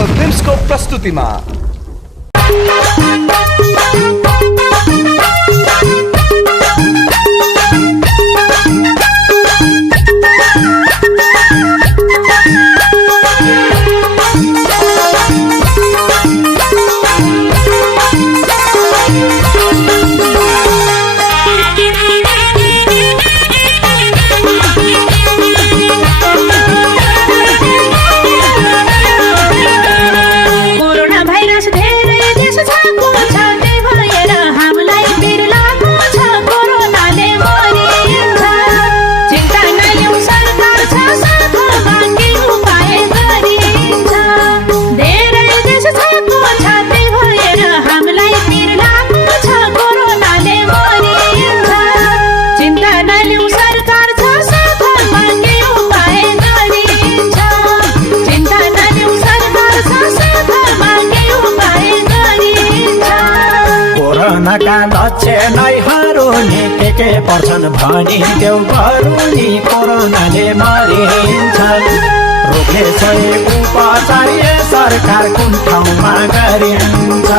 हिमाल फिल्म्सको प्रस्तुतिमा कोरोनाका लक्षणहरू नि के पर्छन् भनी देऊ गरुनी कोरोनाले मरिन्छ रोगले सही उपचार सरकार कुन ठाउँमा गरिन्छ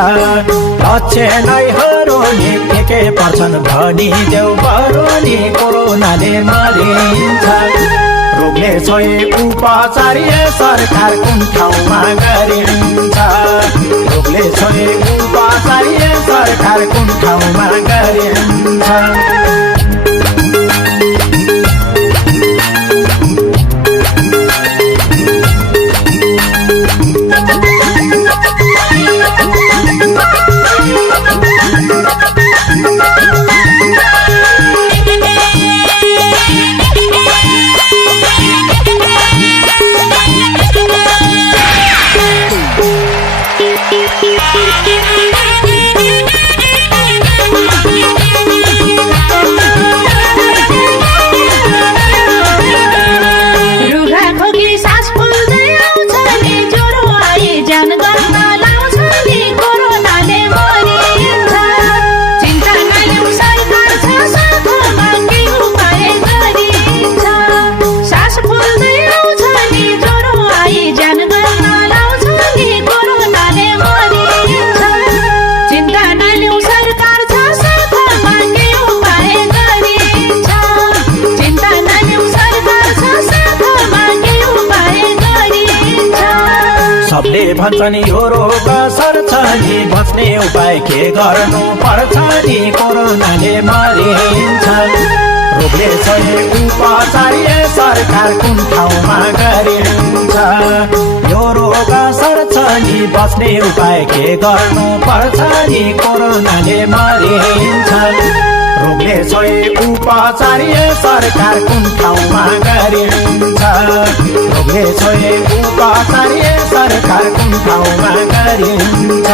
लक्षणहरू नि के पर्छन् भनी देऊ गरुनी कोरोनाले मरिन्छ रोगले सही उपचार सरकार कुन ठाउँमा गरिन्छ रोगले सही उपचार सरकार कुन ठाउँमा गरिन्छ सबले भन्छन् यो रोग सर्छ नि बच्ने उपाय के गर्नु पर्छ नि कोरोनाले मरिन्छ रोगले सही उपचार सरकार कुन ठाउँमा गरिन्छ यो रोग सर्छ नि बच्ने उपाय के गर्नु पर्छ नि कोरोनाले मरिन्छ रोगले सही उपचार सरकार कुन ठाउँमा गरिन्छ रोगले सही उपचार सरकार कुन ठाउँमा गरिन्छ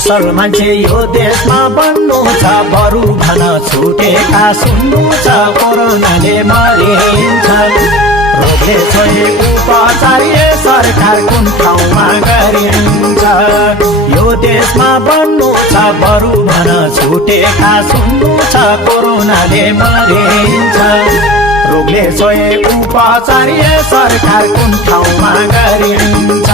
असल मान्छे यो देशमा बन्नु छ बरु भन छुटेका सुन्नु छ कोरोनाले मरिन्छ रोगले सही उपचार सरकार कुन ठाउँमा गरिन्छ यो देशमा बन्नु छ बरु भन छुटेका सुन्नु छ कोरोनाले मरिन्छ रोगले सही उपचार सरकार कुन ठाउँमा गरिन्छ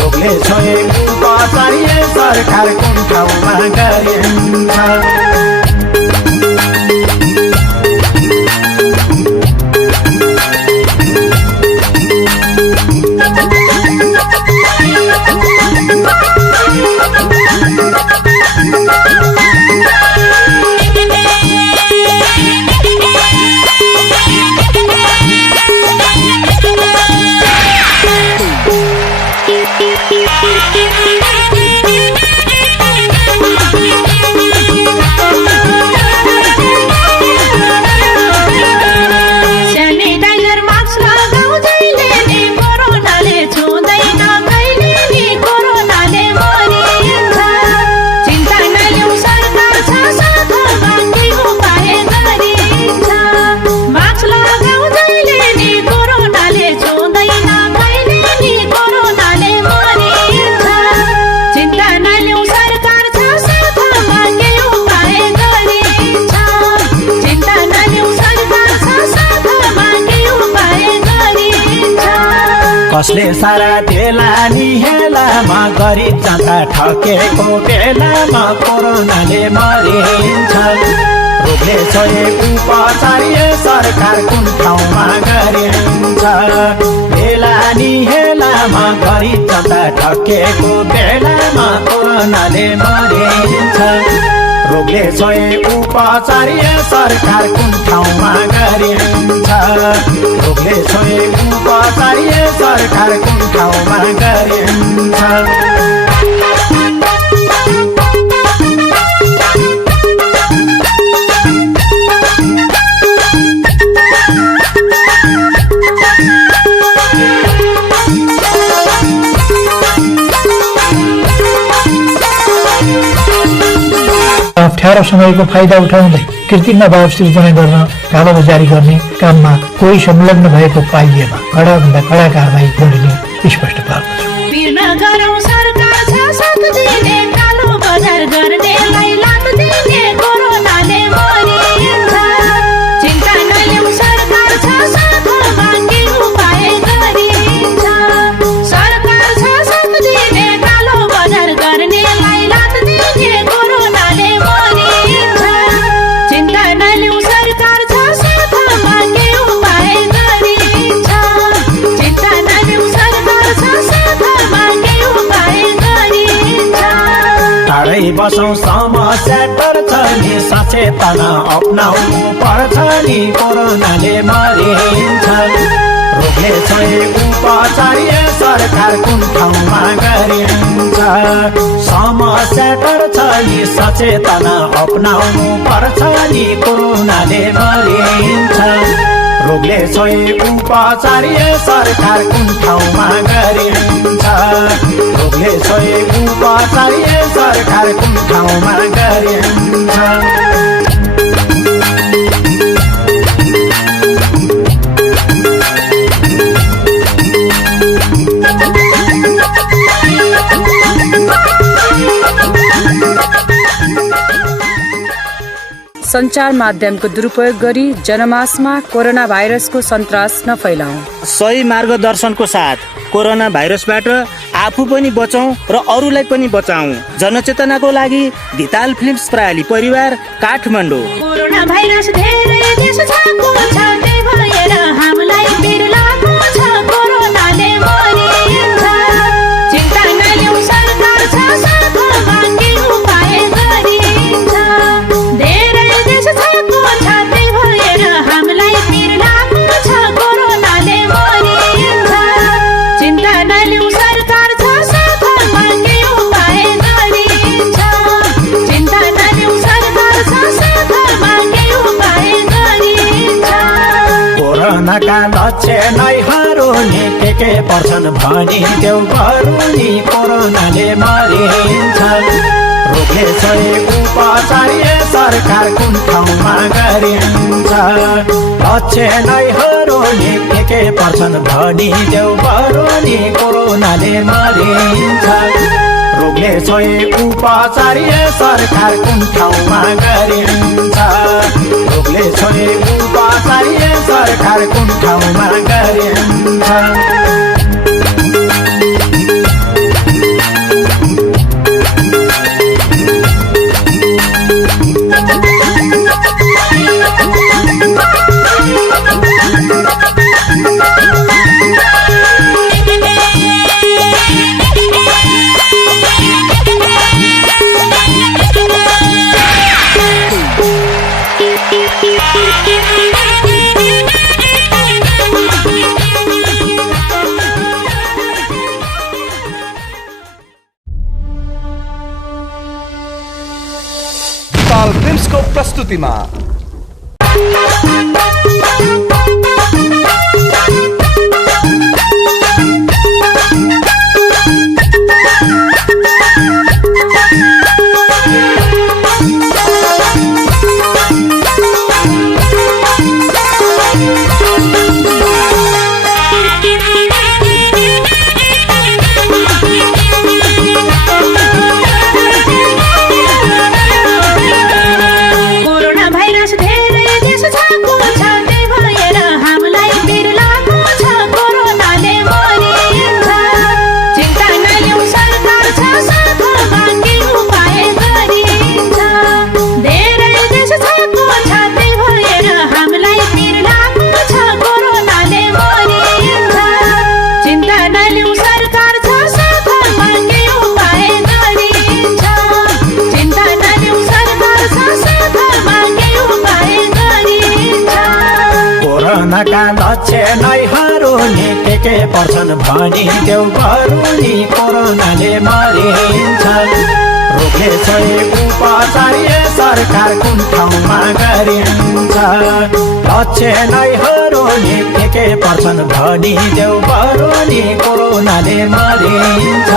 रोगले सही उपचार सरकार कुन ठाउँमा गरिन्छ कसले सारा देला नि हेलामा गरिब जनता ठकेको बेलामा कोरोनाले मरिन्छ रोगले छोए उपचार्य सरकार कुन ठाउँमा गरिन्छ बेला नि हेलामा गरिब जनता ठकेको बेलामा कोरोनाले मरिन्छ रोगले छोए उपचार्य सरकार कुन ठाउँमा गरिन्छ रोगले छोए उपचार्य सरकार कुन ठाउँमा गरिन्छ अप्ठ्यारो समयको फाइदा उठाउँदै कृत्रिम अभाव सृजना गर्न कालोबजारी गर्ने काममा कोही संलग्न भएको पाइएमा कडाभन्दा कडा कारबाही गरिने स्पष्ट पार्दछु। बसौं समस्या पर्छ नि सचेतना अपनाउनु पर्छ नि कोरोनाले मरिन्छ रोगले छोए उपचार्य सरकार कुन ठाउँमा गरिन्छ समस्या पर्छ नि सचेतना अपनाउनु पर्छ नि कोरोनाले मरिन्छ रोगले छोए उपचार्य सरकार कुन ठाउँमा गरिन्छ रोगले छोए उपचार्य सरकार कुन ठाउँमा गरिन्छ सञ्चार माध्यमको दुरुपयोग गरी जनमासमा कोरोना भाइरसको सन्तास नफैलाऊ। सही मार्गदर्शनको साथ कोरोना भाइरसबाट आफू पनि बचौं र अरूलाई पनि बचाऊ। जनचेतनाको लागि धिताल फिल्म्स प्रयाली परिवार काठमाडौँ। कोरोना भाइरस धेरै देश छाको छ त्यही भएर हामीलाई पिर लागेको छ कोरोनाले मरिन्छ चिन्ता नलिऊ सरकार छ साथमा के उपाय गरिन्छ धेरै देश छाको छ त्यही भएर हामीलाई पिर लागेको छ कोरोनाले मरिन्छ चिन्ता नलिऊ सरकार छ साथमा के उपाय गरिन्छ चिन्ता नलिऊ सरकार छ साथमा के उपाय गरिन्छ कोरोनाका लक्षणहरू नि के पर्छन् भनी देऊ बरु नि कोरोनाले मरिन्छ रोगले छोए उपचार्य सरकार कुन ठाउँमा गरिन्छ लक्षणहरू नि के पर्छन् भनी देऊ बरु नि कोरोनाले मरिन्छ रोगले छोए उपचार्य सरकार कुन ठाउँमा गरिन्छ रोगले छोए उपचार्य सरकार कुन ठाउँमा गरिन्छ फिल्म्सको प्रस्तुतिमा कोरोना भाइरस कोरोनाका लक्षणहरू नि के पर्छन् भनी देऊ बरु नि कोरोनाले मरिन्छ रोगले सही उपचार सरकार कुन ठाउँमा गरिन्छ लक्षणहरू नि के पर्छन् भनी देऊ बरु नि कोरोनाले मरिन्छ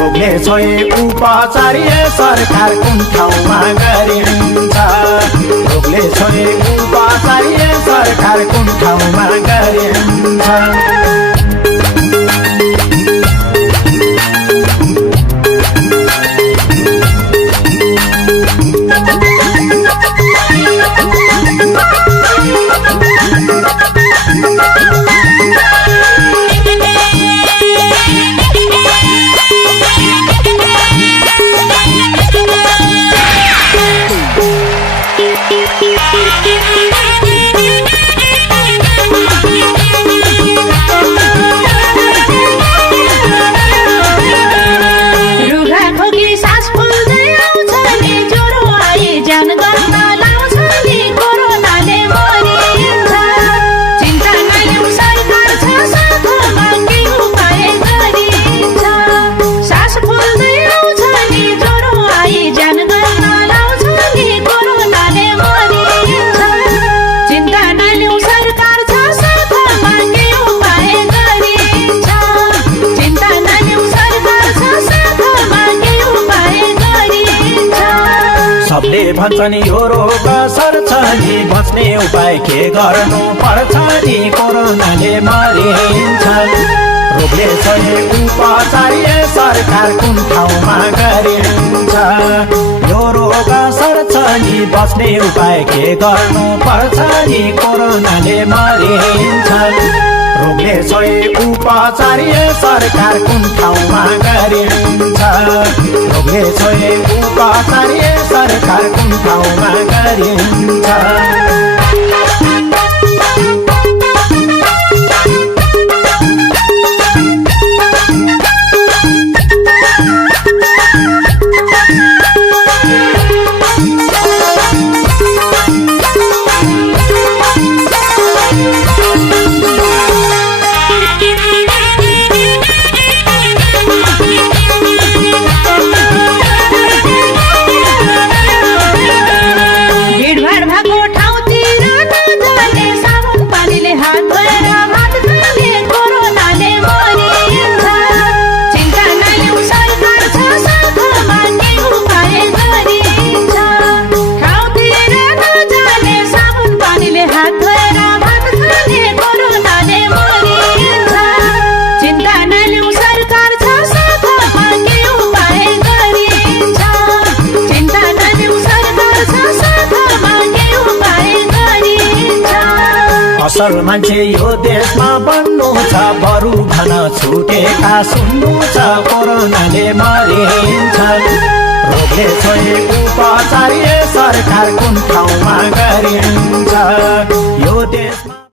रोगले सही उपचार सरकार कुन ठाउँमा गरिन्छ रोगले सही उपचार सरकार कुन ठाउँमा गरिन्छ सबले भन्छन् यो रोग सर्छ नि बच्ने उपाय के गर्नु पर्छ नि कोरोनाले मरिन्छ रोगले सही उपचार सरकार कुन ठाउँमा गरिन्छ यो रोग सर्छ नि बच्ने उपाय के गर्नु पर्छ नि कोरोनाले मरिन्छ रोगले सही उपचार सरकार कुन ठाउँमा गरिन्छ रोगले सही उपचार सरकार कुन ठाउँमा गरिन्छ असल मान्छे यो देशमा बन्नु छ बरु भन छुटेका सुन्नु छ कोरोनाले मरिन्छ रोगले सही उपचार सरकार कुन ठाउँमा गरिन्छ यो देश